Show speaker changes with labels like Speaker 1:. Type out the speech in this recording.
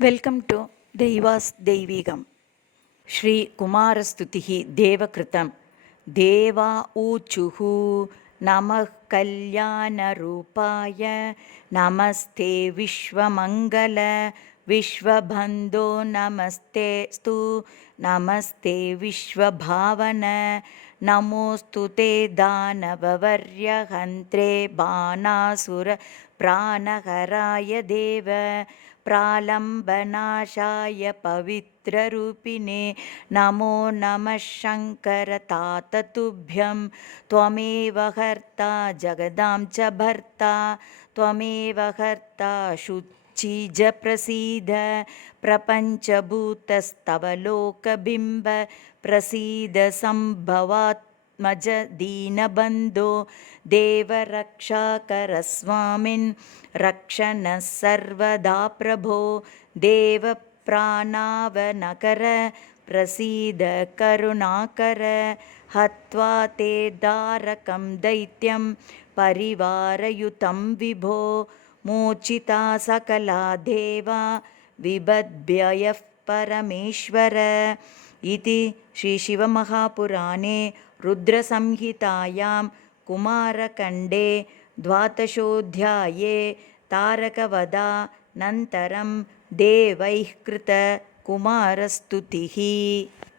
Speaker 1: Welcome to தெய்வாஸ் தெய்வீகம் ஸ்ரீ குமாரஸ்துதிகி தேவகிருத்தம் தேவா ஊச்சுஹு நம கல்யாண ரூபாய நமஸ்தே விஸ்வமங்கல विश्वबन्धो नमस्तेस्तु नमस्ते विश्वभावन नमोऽस्तु ते दानववर्यहन्त्रे बाणासुरप्राणहराय देव प्रालम्बनाशाय पवित्ररूपिणे नमो नमः शङ्कर ताततुभ्यं त्वमेव हर्ता जगदां च भर्ता त्वमेव हर्ता शुद्ध शुचिज प्रसीद प्रपञ्चभूतस्तव लोकबिम्ब प्रसीद सम्भवात्मज दीनबन्धो देवरक्षाकरस्वामिन् रक्षणः सर्वदा प्रभो देवप्राणावनकर प्रसीद करुणाकर हत्वा ते दारकं दैत्यं परिवारयुतं विभो मोचिता सकला देवा विबद्भ्ययः परमेश्वर। इति श्रीशिवमहापुराणे रुद्रसंहितायां कुमारखण्डे द्वादशोऽध्याये तारकवधानन्तरं देवैः कृत कुमारस्तुतिः